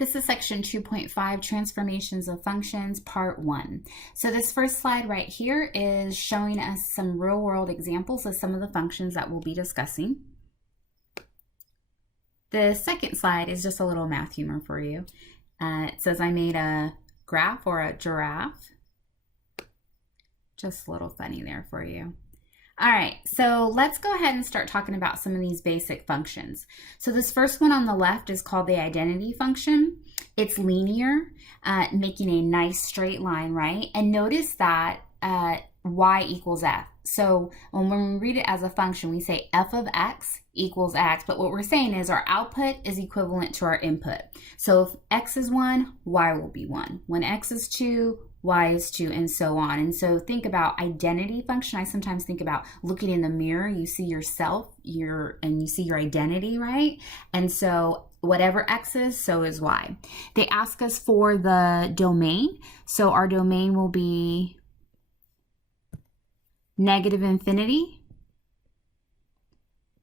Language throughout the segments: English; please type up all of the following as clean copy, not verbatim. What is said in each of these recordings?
This is section 2.5, transformations of functions, part 1. So this first slide right here is showing us some real world examples of some of the functions that we'll be discussing. The second slide is just a little math humor for you. It says I made a graph or a giraffe. Just a little funny there for you. All right, so let's go ahead and start talking about some of these basic functions. So this first one on the left is called the identity function. It's linear, making a nice straight line, right? And notice that y equals f. So when we read it as a function, we say f of x equals x, but what we're saying is our output is equivalent to our input. So if x is 1, y will be 1. When x is 2, y is 2, and so on. And so think about identity function. I sometimes think about looking in the mirror, you see yourself, and you see your identity, right? And so whatever x is, so is y. They ask us for the domain. So our domain will be negative infinity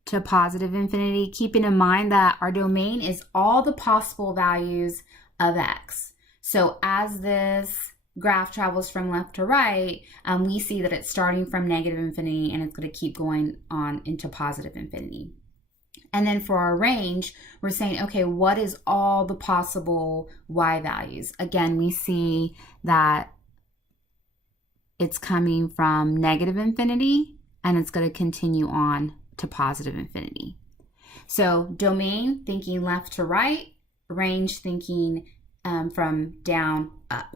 to positive infinity, keeping in mind that our domain is all the possible values of x. So as this graph travels from left to right, we see that it's starting from negative infinity and it's going to keep going on into positive infinity. And then for our range, we're saying, okay, what is all the possible y values? Again, we see that it's coming from negative infinity and it's going to continue on to positive infinity. So domain, thinking left to right, range thinking from down up.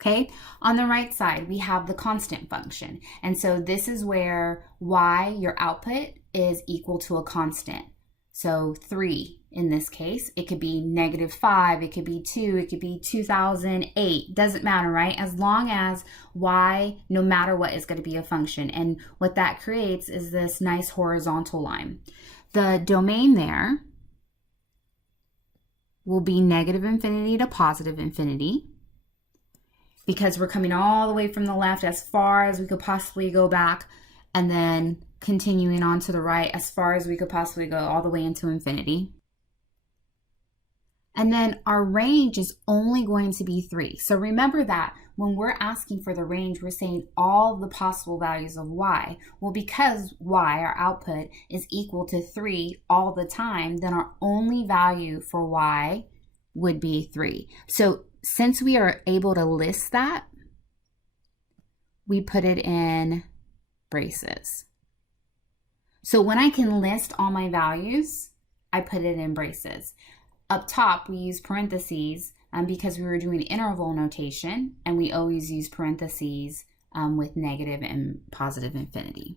Okay, on the right side, we have the constant function. And so this is where y, your output, is equal to a constant. So 3 in this case. It could be -5, it could be 2, it could be 2008. Doesn't matter, right? As long as y, no matter what, is going to be a function. And what that creates is this nice horizontal line. The domain there will be negative infinity to positive infinity, because we're coming all the way from the left as far as we could possibly go back, and then continuing on to the right as far as we could possibly go, all the way into infinity. And then our range is only going to be 3. So remember that when we're asking for the range, we're saying all the possible values of y. Well, because y, our output, is equal to 3 all the time, then our only value for y would be 3. So since we are able to list that, we put it in braces. So when I can list all my values, I put it in braces. Up top, we use parentheses because we were doing interval notation, and we always use parentheses with negative and positive infinity.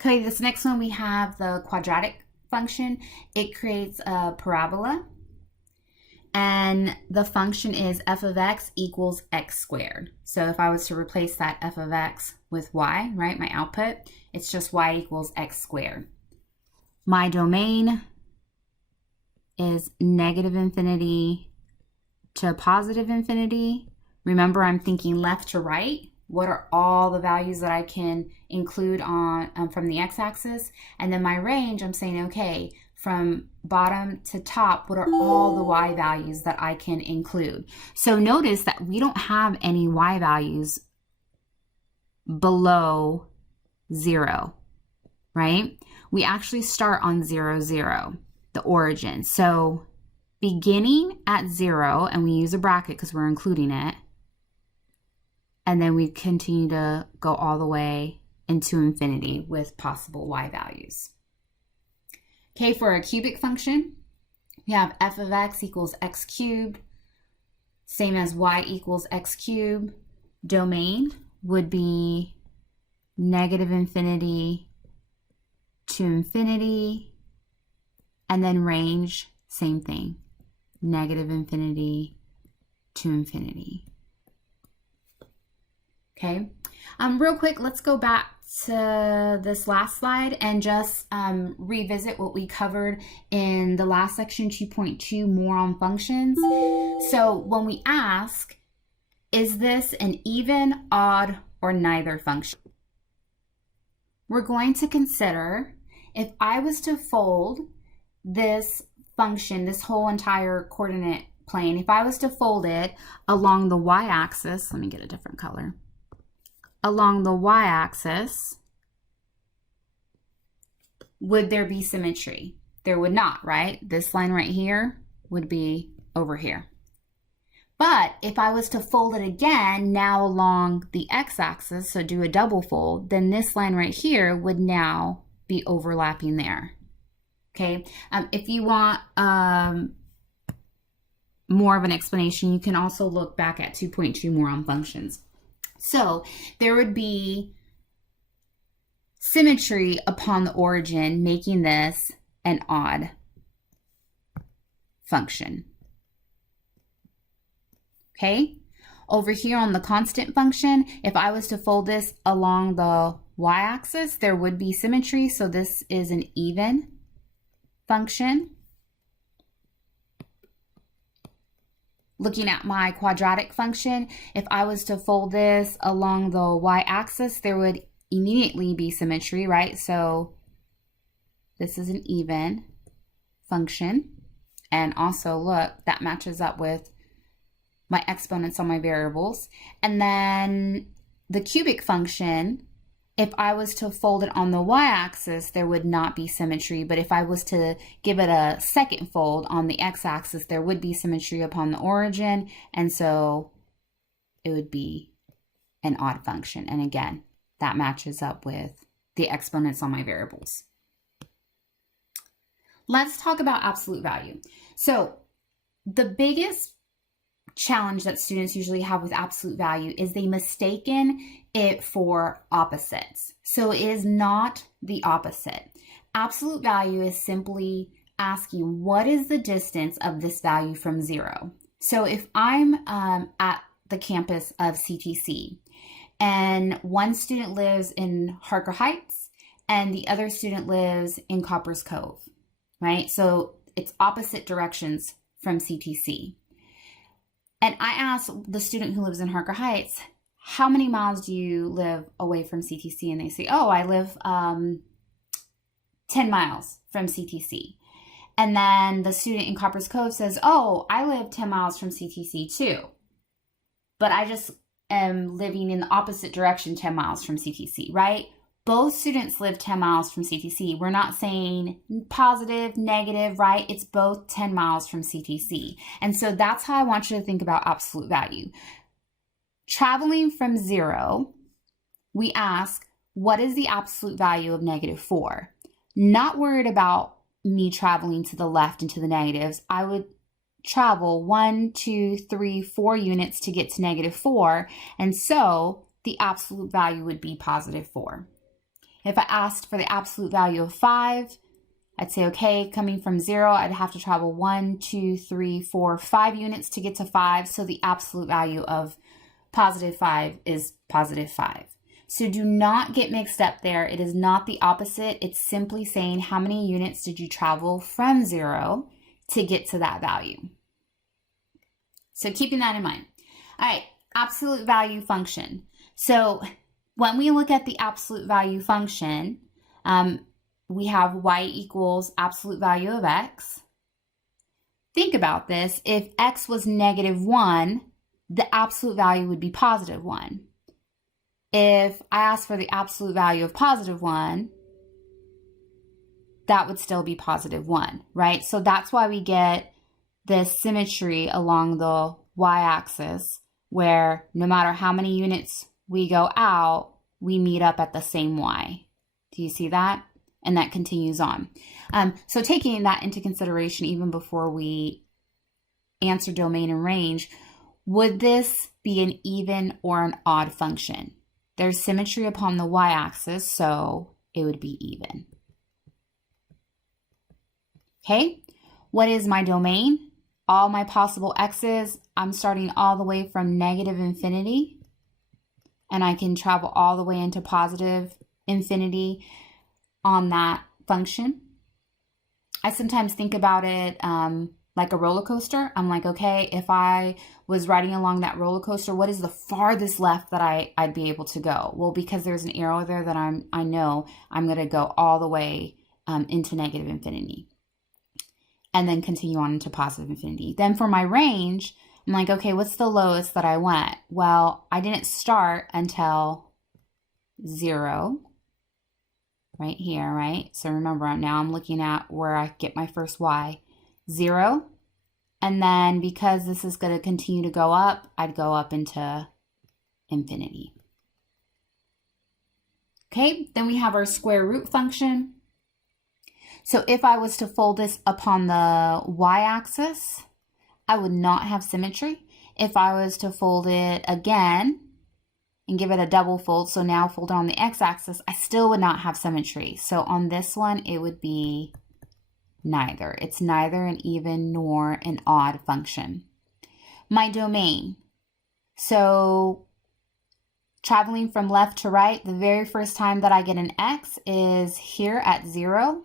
Okay, this next one we have the quadratic function. It creates a parabola, and the function is f of x equals x squared. So if I was to replace that f of x with y, right, my output, it's just y equals x squared. My domain is negative infinity to positive infinity. Remember, I'm thinking left to right. What are all the values that I can include on from the x-axis? And then my range, I'm saying, okay, from bottom to top, what are all the y values that I can include? So notice that we don't have any y values below 0, right? We actually start on 0, 0, the origin. So beginning at 0, and we use a bracket because we're including it, and then we continue to go all the way into infinity with possible y values. Okay, for a cubic function, we have f of x equals x cubed, same as y equals x cubed. Domain would be negative infinity to infinity, and then range, same thing, negative infinity to infinity. Okay, real quick, let's go back to this last slide and just revisit what we covered in the last section, 2.2, more on functions. So when we ask, is this an even, odd, or neither function? We're going to consider if I was to fold this function, this whole entire coordinate plane, if I was to fold it along the y-axis, let me get a different color, along the y-axis, would there be symmetry? There would not, right? This line right here would be over here. But if I was to fold it again, now along the x-axis, so do a double fold, then this line right here would now be overlapping there. Okay, if you want more of an explanation, you can also look back at 2.2 more on functions. So there would be symmetry upon the origin, making this an odd function. Okay, over here on the constant function, if I was to fold this along the y-axis, there would be symmetry, so this is an even function. Looking at my quadratic function, if I was to fold this along the y-axis, there would immediately be symmetry, right? So this is an even function. And also, look, that matches up with my exponents on my variables. And then the cubic function, if I was to fold it on the y-axis, there would not be symmetry. But if I was to give it a second fold on the x-axis, there would be symmetry upon the origin. And so it would be an odd function. And again, that matches up with the exponents on my variables. Let's talk about absolute value. So the biggest challenge that students usually have with absolute value is they mistaken it for opposites. So it is not the opposite. Absolute value is simply asking what is the distance of this value from 0. So if I'm at the campus of CTC and one student lives in Harker Heights and the other student lives in Coppers Cove, right? So it's opposite directions from CTC. And I asked the student who lives in Harker Heights, how many miles do you live away from CTC? And they say, oh, I live 10 miles from CTC. And then the student in Coppers Cove says, oh, I live 10 miles from CTC too. But I just am living in the opposite direction 10 miles from CTC, right? Both students live 10 miles from CTC. We're not saying positive, negative, right? It's both 10 miles from CTC. And so that's how I want you to think about absolute value. Traveling from 0, we ask, what is the absolute value of -4? Not worried about me traveling to the left and to the negatives. I would travel 1, 2, 3, 4 units to get to -4. And so the absolute value would be +4. If I asked for the absolute value of 5, I'd say, okay, coming from 0, I'd have to travel 1, 2, 3, 4, 5 units to get to 5. So the absolute value of +5 is +5. So do not get mixed up there. It is not the opposite. It's simply saying how many units did you travel from 0 to get to that value. So keeping that in mind. All right, absolute value function. So when we look at the absolute value function, we have y equals absolute value of x. Think about this. If x was -1, the absolute value would be +1. If I asked for the absolute value of +1, that would still be +1, right? So that's why we get this symmetry along the y-axis, where no matter how many units we go out, we meet up at the same y. Do you see that? And that continues on. So taking that into consideration, even before we answer domain and range, would this be an even or an odd function? There's symmetry upon the y-axis, so it would be even. Okay, what is my domain? All my possible x's, I'm starting all the way from -infinity, and I can travel all the way into +infinity on that function. I sometimes think about it like a roller coaster. I'm like, okay, if I was riding along that roller coaster, what is the farthest left that I'd be able to go? Well, because there's an arrow there that I know I'm going to go all the way into negative infinity. And then continue on into positive infinity. Then for my range, I'm like, okay, what's the lowest that I went? Well, I didn't start until 0, right here, right? So remember, now I'm looking at where I get my first y, 0. And then because this is going to continue to go up, I'd go up into infinity. Okay, then we have our square root function. So if I was to fold this upon the y-axis, I would not have symmetry. If I was to fold it again and give it a double fold, so now fold it on the x-axis, I still would not have symmetry. So on this one, it would be neither. It's neither an even nor an odd function. My domain. So traveling from left to right, the very first time that I get an x is here at 0.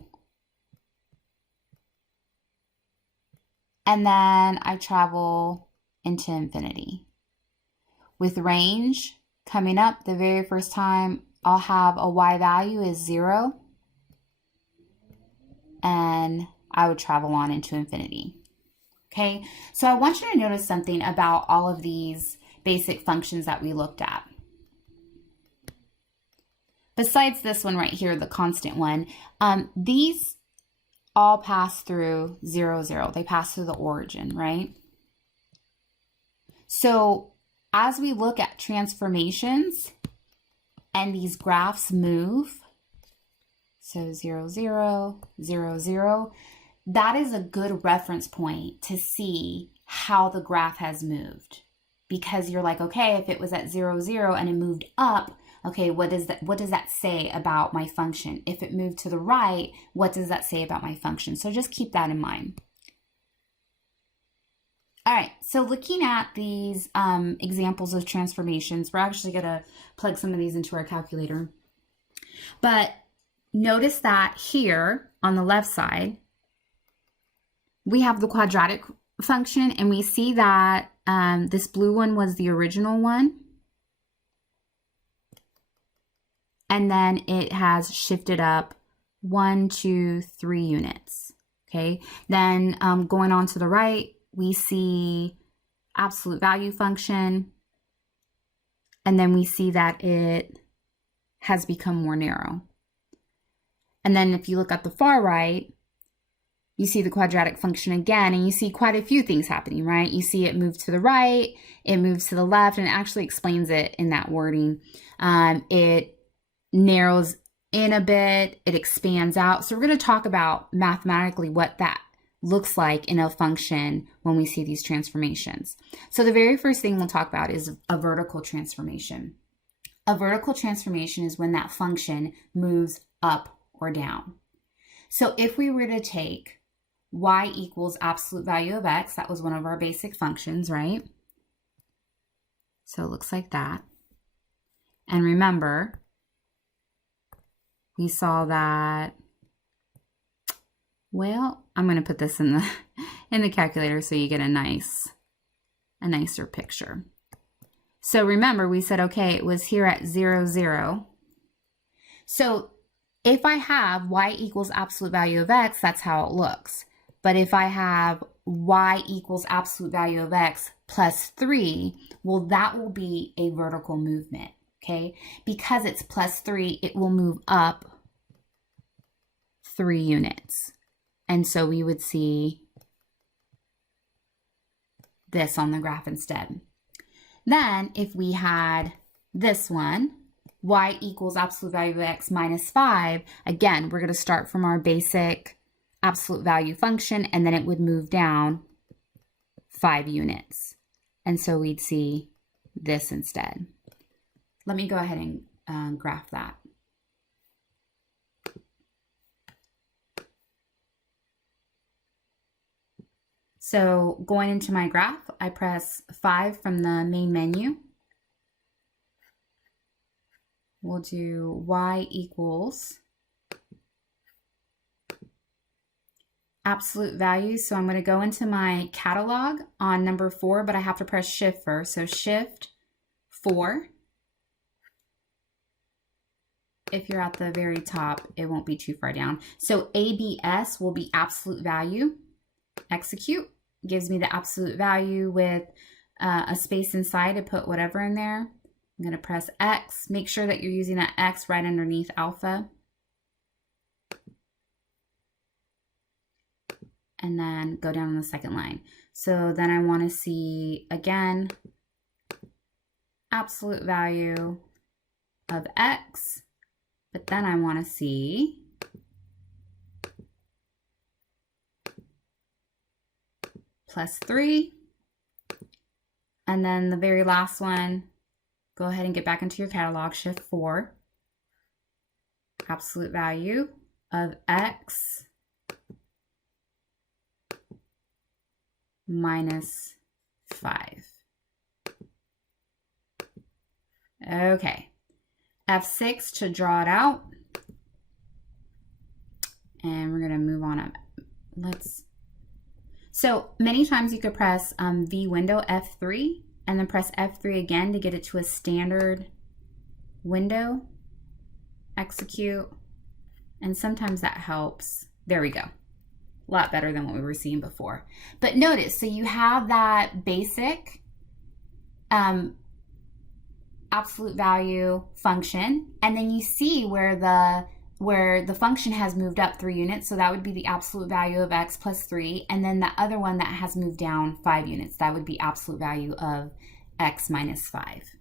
And then I travel into infinity. With range coming up, the very first time I'll have a y value is 0. And I would travel on into infinity. Okay, so I want you to notice something about all of these basic functions that we looked at. Besides this one right here, the constant one, these all pass through 0, 0. They pass through the origin, right? So as we look at transformations and these graphs move, so 0, 0, 0, 0, that is a good reference point to see how the graph has moved. Because you're like, okay, if it was at 0, 0 and it moved up, okay, what does that say about my function? If it moved to the right, what does that say about my function? So just keep that in mind. All right, so looking at these examples of transformations, we're actually going to plug some of these into our calculator. But notice that here on the left side, we have the quadratic function, and we see that this blue one was the original one. And then it has shifted up 1, 2, 3 units. Okay, then going on to the right, we see absolute value function. And then we see that it has become more narrow. And then if you look at the far right, you see the quadratic function again, and you see quite a few things happening, right? You see it move to the right, it moves to the left, and it actually explains it in that wording. It narrows in a bit, it expands out. So we're going to talk about mathematically what that looks like in a function when we see these transformations. So the very first thing we'll talk about is a vertical transformation. A vertical transformation is when that function moves up or down. So if we were to take y equals absolute value of x, that was one of our basic functions, right? So it looks like that. And remember, we saw that, well, I'm going to put this in the calculator so you get a nicer picture. So remember, we said, okay, it was here at 0, 0. So if I have y equals absolute value of x, that's how it looks. But if I have y equals absolute value of x plus 3, well, that will be a vertical movement, okay? Because it's plus 3, it will move up 3 units. And so we would see this on the graph instead. Then if we had this one, y equals absolute value of x minus 5, again, we're going to start from our basic absolute value function, and then it would move down 5 units. And so we'd see this instead. Let me go ahead and graph that. So going into my graph, I press 5 from the main menu. We'll do y equals absolute value. So I'm going to go into my catalog on number 4, but I have to press shift first. So shift 4. if you're at the very top, it won't be too far down. So ABS will be absolute value. Execute gives me the absolute value with a space inside to put whatever in there. I'm going to press X. Make sure that you're using that X right underneath alpha. And then go down on the second line. So then I want to see, again, absolute value of X, but then I want to see +3. And then the very last one, go ahead and get back into your catalog, Shift 4. Absolute value of X -5. Okay. F6 to draw it out. And we're going to move on up. So many times you could press V window F3 and then press F3 again to get it to a standard window. Execute. And sometimes that helps. There we go. A lot better than what we were seeing before. But notice, so you have that basic absolute value function, and then you see where the function has moved up 3 units, so that would be the absolute value of X +3, and then the other one that has moved down 5 units, that would be absolute value of X -5.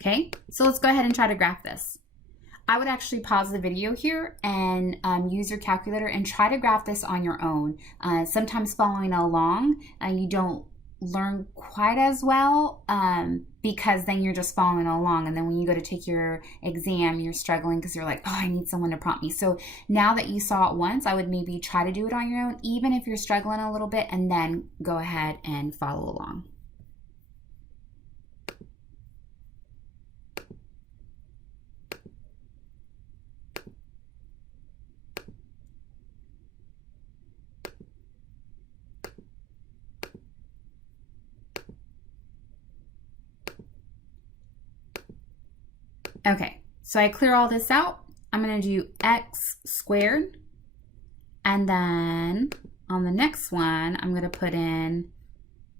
Okay, so let's go ahead and try to graph this. I would actually pause the video here and use your calculator and try to graph this on your own. Sometimes following along, you don't learn quite as well because then you're just following along. And then when you go to take your exam, you're struggling because you're like, oh, I need someone to prompt me. So now that you saw it once, I would maybe try to do it on your own, even if you're struggling a little bit, and then go ahead and follow along. Okay, so I clear all this out. I'm going to do X squared. And then on the next one, I'm going to put in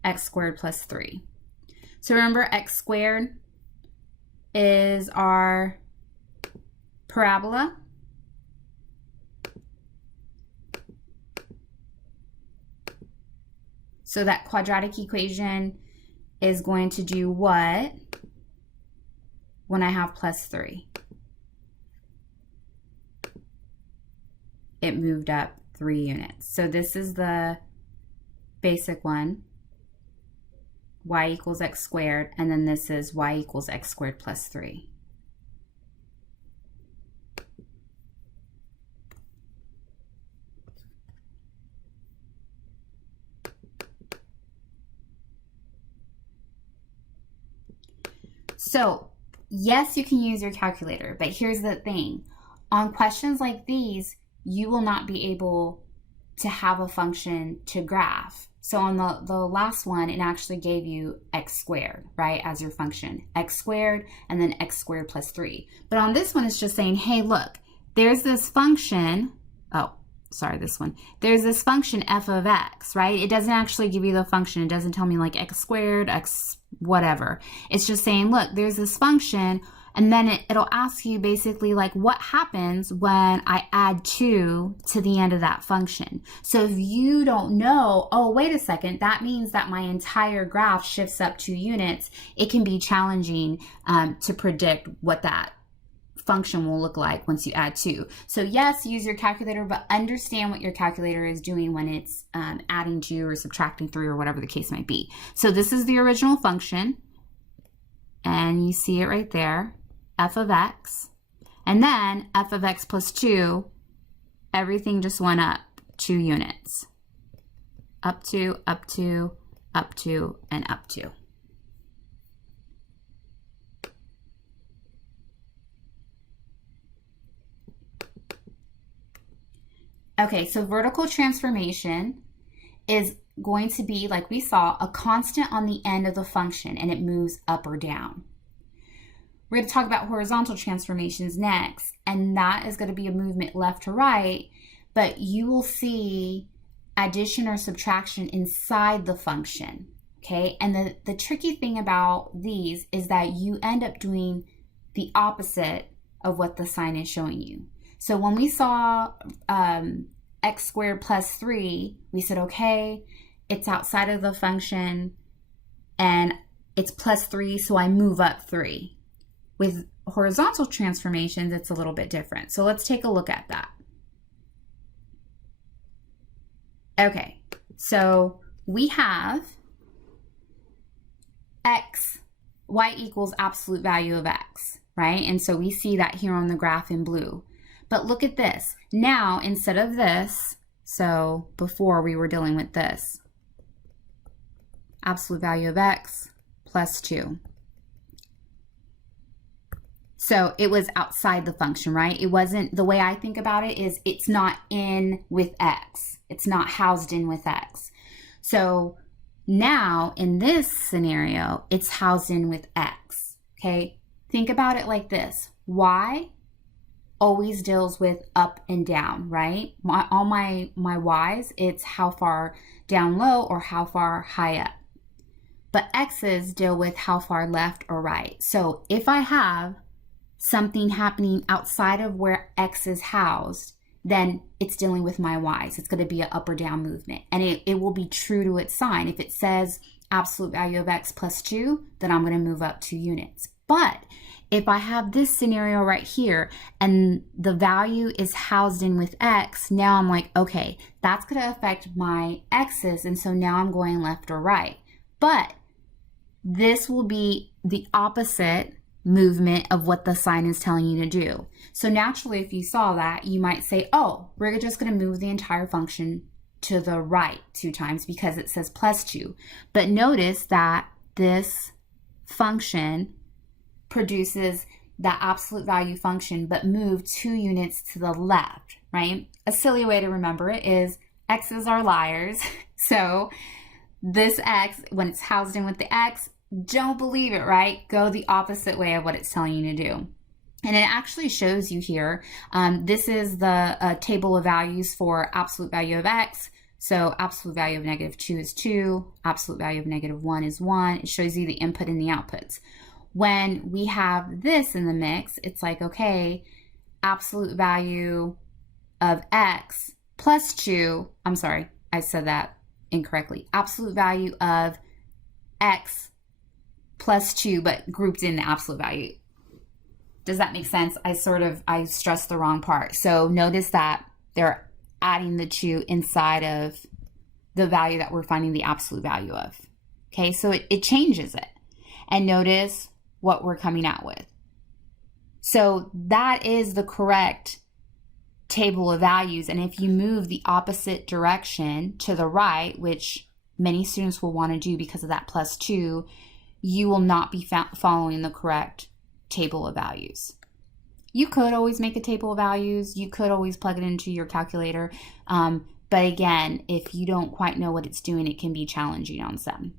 X squared +3. So remember, X squared is our parabola. So that quadratic equation is going to do what when I have +3? It moved up 3 units. So this is the basic one, y = x squared, and then this is y = x squared +3. So yes, you can use your calculator, but here's the thing. On questions like these, you will not be able to have a function to graph. So on the last one, it actually gave you x squared, right, as your function. X squared and then x squared +3. But on this one, it's just saying, hey, look, there's this function. Oh, sorry, this one. There's this function f of x, right? It doesn't actually give you the function. It doesn't tell me like x squared, x whatever. It's just saying, look, there's this function, and then it'll ask you basically like what happens when I add 2 to the end of that function. So if you don't know, oh, wait a second, that means that my entire graph shifts up 2 units, it can be challenging to predict what that function will look like once you add 2. So yes, use your calculator, but understand what your calculator is doing when it's adding 2 or subtracting 3 or whatever the case might be. So this is the original function, and you see it right there, f of x, and then f of x +2, everything just went up 2 units. Up 2, up 2, up 2, and up 2. Okay, so vertical transformation is going to be, like we saw, a constant on the end of the function, and it moves up or down. We're going to talk about horizontal transformations next, and that is going to be a movement left to right, but you will see addition or subtraction inside the function, okay? And the tricky thing about these is that you end up doing the opposite of what the sign is showing you. So when we saw x squared plus 3, we said, okay, it's outside of the function and it's plus 3, so I move up 3. With horizontal transformations, it's a little bit different. So let's take a look at that. Okay, so we have y equals absolute value of x, right? And so we see that here on the graph in blue. But look at this. Now, instead of this, so before we were dealing with this, absolute value of x plus 2. So it was outside the function, right? It wasn't, the way I think about it is it's not in with x. It's not housed in with x. So now in this scenario, it's housed in with x, okay? Think about it like this. Y always deals with up and down, right? All my y's, it's how far down low or how far high up. But x's deal with how far left or right. So if I have something happening outside of where x is housed, then it's dealing with my y's. It's going to be an up or down movement. And it will be true to its sign. If it says absolute value of x plus 2, then I'm going to move up 2 units. But if I have this scenario right here and the value is housed in with x, now I'm like, okay, that's going to affect my x's. And so now I'm going left or right. But this will be the opposite movement of what the sign is telling you to do. So naturally, if you saw that, you might say, oh, we're just going to move the entire function to the right 2 times because it says plus 2. But notice that this function produces that absolute value function, but move 2 units to the left, right? A silly way to remember it is x's are liars. So this x, when it's housed in with the x, don't believe it, right? Go the opposite way of what it's telling you to do. And it actually shows you here. This is the table of values for absolute value of x. So absolute value of -2 is 2. Absolute value of -1 is 1. It shows you the input and the outputs. When we have this in the mix, it's like, okay, absolute value of x plus 2. I'm sorry, I said that incorrectly. Absolute value of x plus 2, but grouped in the absolute value. Does that make sense? I stressed the wrong part. So notice that they're adding the 2 inside of the value that we're finding the absolute value of. Okay, so it changes it. And notice what we're coming out with. So that is the correct table of values. And if you move the opposite direction to the right, which many students will want to do because of that plus 2, you will not be following the correct table of values. You could always make a table of values. You could always plug it into your calculator. But again, if you don't quite know what it's doing, it can be challenging on some.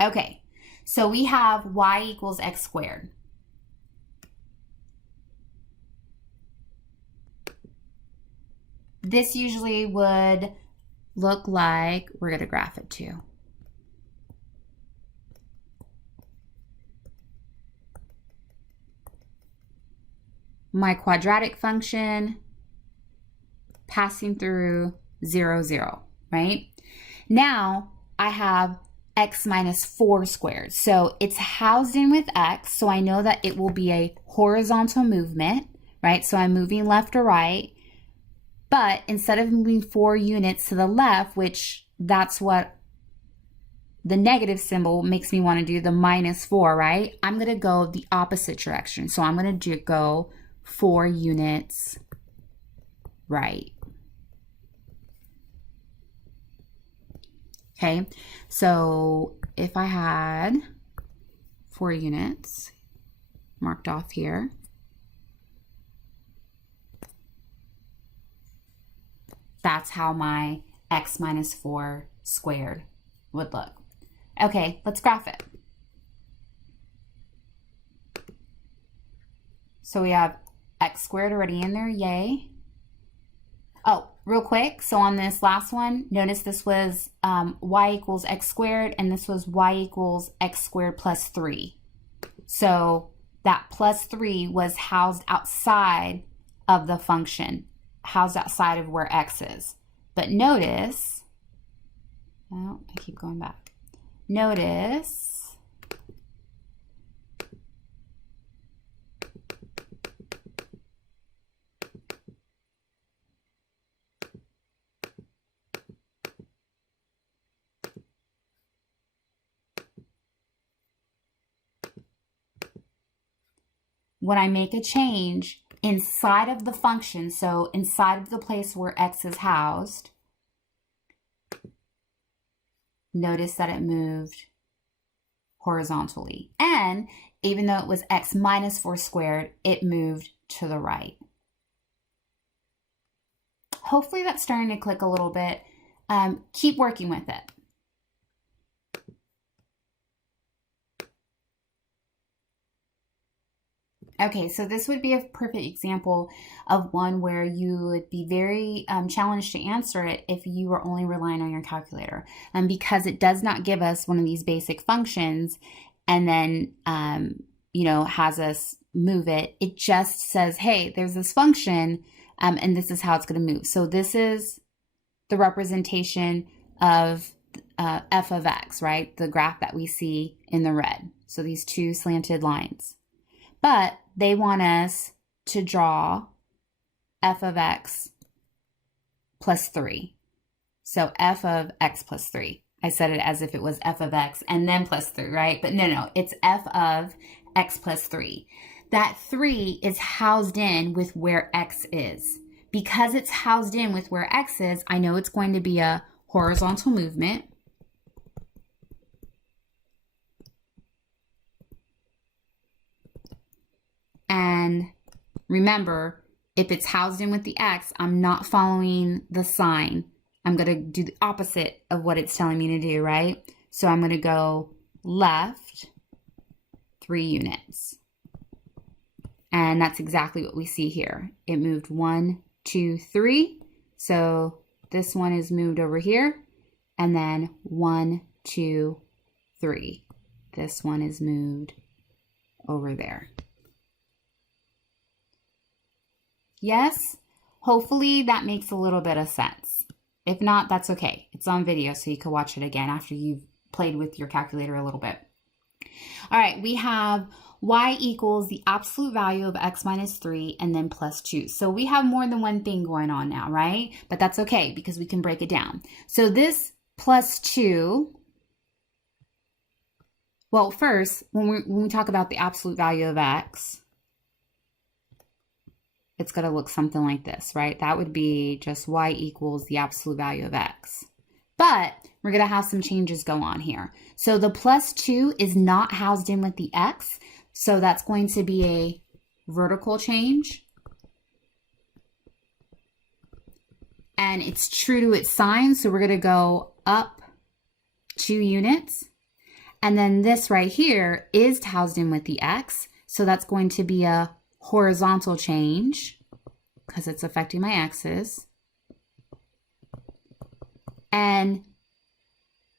Okay, so we have y equals x squared. This usually would look like, we're going to graph it too. My quadratic function passing through 0, 0, right? Now I have x minus 4 squared. So it's housed in with x, so I know that it will be a horizontal movement, right? So I'm moving left or right, but instead of moving 4 units to the left, which that's what the negative symbol makes me want to do, the minus 4, right? I'm going to go the opposite direction. So I'm going to go 4 units right. Okay, so if I had 4 units marked off here, that's how my x minus 4 squared would look. Okay, let's graph it. So we have x squared already in there, yay. Oh, real quick, so on this last one, notice this was y equals x squared, and this was y equals x squared plus 3. So that plus 3 was housed outside of the function, housed outside of where x is. But notice, oh, I keep going back. Notice when I make a change inside of the function, so inside of the place where x is housed, notice that it moved horizontally. And even though it was x minus 4 squared, it moved to the right. Hopefully that's starting to click a little bit. Keep working with it. Okay, so this would be a perfect example of one where you would be very challenged to answer it if you were only relying on your calculator. Because it does not give us one of these basic functions and then, has us move it. It just says, hey, there's this function and this is how it's going to move. So this is the representation of f of x, right? The graph that we see in the red. So these two slanted lines. But they want us to draw f of x plus 3. So f of x plus 3. I said it as if it was f of x and then plus 3, right? But no, it's f of x plus 3. That 3 is housed in with where x is. Because it's housed in with where x is, I know it's going to be a horizontal movement. And remember, if it's housed in with the x, I'm not following the sign. I'm going to do the opposite of what it's telling me to do, right? So I'm going to go left 3 units. And that's exactly what we see here. It moved 1, 2, 3. So this one is moved over here. And then 1, 2, 3. This one is moved over there. Yes, hopefully that makes a little bit of sense. If not, that's okay. It's on video, so you can watch it again after you've played with your calculator a little bit. All right, we have y equals the absolute value of x minus 3 and then plus 2. So we have more than one thing going on now, right? But that's okay because we can break it down. So this plus 2, well, first, when we talk about the absolute value of x, it's going to look something like this, right? That would be just y equals the absolute value of x. But we're going to have some changes go on here. So the plus 2 is not housed in with the x. So that's going to be a vertical change. And it's true to its sign. So we're going to go up 2 units. And then this right here is housed in with the x. So that's going to be a horizontal change because it's affecting my axis. And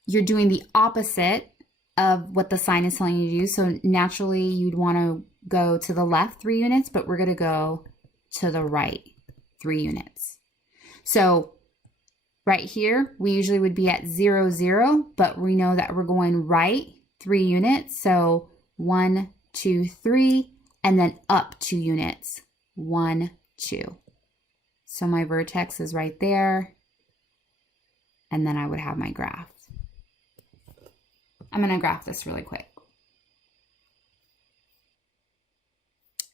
you're doing the opposite of what the sign is telling you to do. So naturally you'd want to go to the left 3 units, but we're going to go to the right 3 units. So right here, we usually would be at 0, 0, but we know that we're going right 3 units. So 1, 2, 3, and then up 2 units, 1, 2. So my vertex is right there. And then I would have my graph. I'm going to graph this really quick.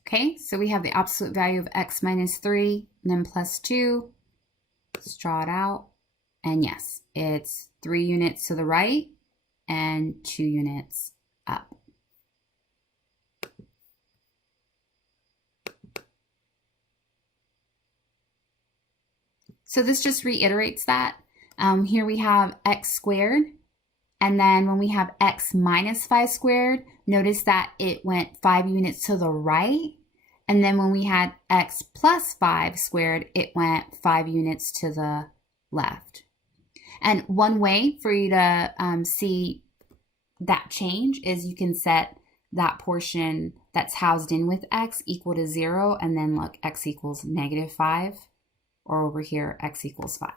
Okay, so we have the absolute value of x minus 3, and then plus 2. Let's draw it out. And yes, it's 3 units to the right and 2 units up. So this just reiterates that. Here we have x squared. And then when we have x minus 5 squared, notice that it went 5 units to the right. And then when we had x plus 5 squared, it went 5 units to the left. And one way for you to see that change is you can set that portion that's housed in with x equal to 0, and then look, x equals -5, or over here, x equals 5.